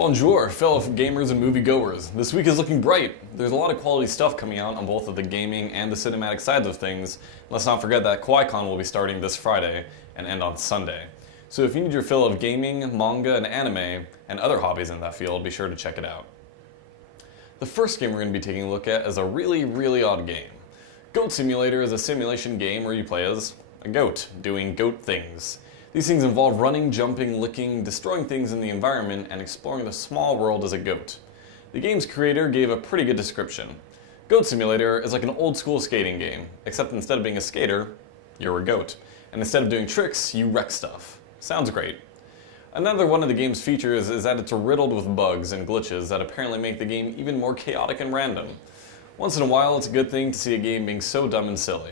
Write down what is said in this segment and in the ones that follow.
Bonjour, fellow gamers and moviegoers. This week is looking bright. There's a lot of quality stuff coming out on both of the gaming and the cinematic sides of things. Let's not forget that KawaiiCon will be starting this Friday and end on Sunday. So if you need your fill of gaming, manga, and anime, and other hobbies in that field, be sure to check it out. The first game we're going to be taking a look at is a really odd game. Goat Simulator is a simulation game where you play as a goat, doing goat things. These things involve running, jumping, licking, destroying things in the environment, and exploring the small world as a goat. The game's creator gave a pretty good description. Goat Simulator is like an old school skating game, except instead of being a skater, you're a goat. And instead of doing tricks, you wreck stuff. Sounds great. Another one of the game's features is that it's riddled with bugs and glitches that apparently make the game even more chaotic and random. Once in a while, it's a good thing to see a game being so dumb and silly.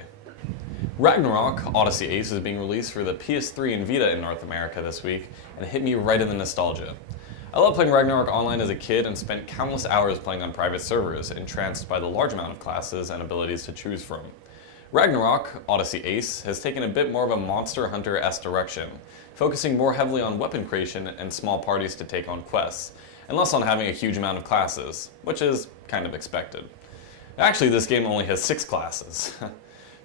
Ragnarok Odyssey Ace is being released for the PS3 and Vita in North America this week, and it hit me right in the nostalgia. I loved playing Ragnarok online as a kid and spent countless hours playing on private servers, entranced by the large amount of classes and abilities to choose from. Ragnarok Odyssey Ace has taken a bit more of a Monster Hunter-esque direction, focusing more heavily on weapon creation and small parties to take on quests, and less on having a huge amount of classes, which is kind of expected. Actually, this game only has 6 classes.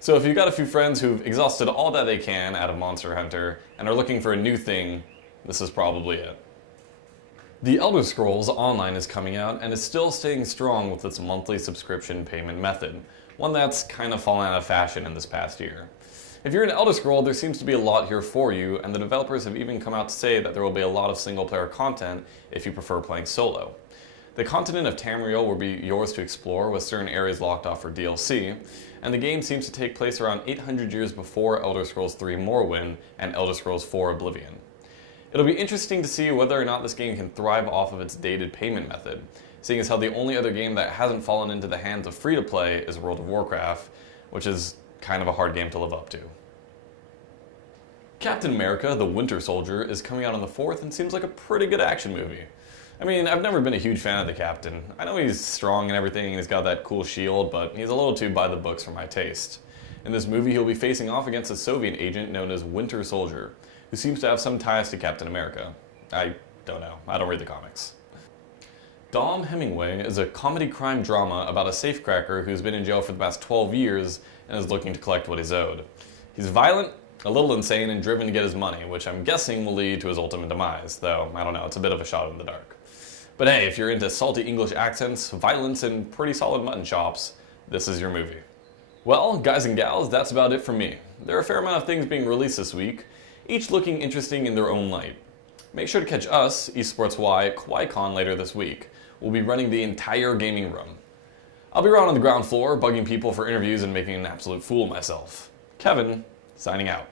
So if you've got a few friends who've exhausted all that they can out of Monster Hunter and are looking for a new thing, this is probably it. The Elder Scrolls Online is coming out and is still staying strong with its monthly subscription payment method, one that's kind of fallen out of fashion in this past year. If you're an Elder Scroll, there seems to be a lot here for you, and the developers have even come out to say that there will be a lot of single-player content if you prefer playing solo. The continent of Tamriel will be yours to explore, with certain areas locked off for DLC, and the game seems to take place around 800 years before Elder Scrolls 3 Morrowind and Elder Scrolls 4 Oblivion. It'll be interesting to see whether or not this game can thrive off of its dated payment method, seeing as how the only other game that hasn't fallen into the hands of free-to-play is World of Warcraft, which is kind of a hard game to live up to. Captain America: The Winter Soldier is coming out on the 4th and seems like a pretty good action movie. I mean, I've never been a huge fan of the Captain. I know he's strong and everything, and he's got that cool shield, but he's a little too by the books for my taste. In this movie, he'll be facing off against a Soviet agent known as Winter Soldier, who seems to have some ties to Captain America. I don't know. I don't read the comics. Dom Hemingway is a comedy crime drama about a safecracker who's been in jail for the past 12 years and is looking to collect what he's owed. He's violent, a little insane, and driven to get his money, which I'm guessing will lead to his ultimate demise, though I don't know, it's a bit of a shot in the dark. But hey, if you're into salty English accents, violence, and pretty solid mutton chops, this is your movie. Well, guys and gals, that's about it for me. There are a fair amount of things being released this week, each looking interesting in their own light. Make sure to catch us, Esports Y, at KawaiiCon later this week. We'll be running the entire gaming room. I'll be around on the ground floor, bugging people for interviews and making an absolute fool of myself. Kevin, signing out.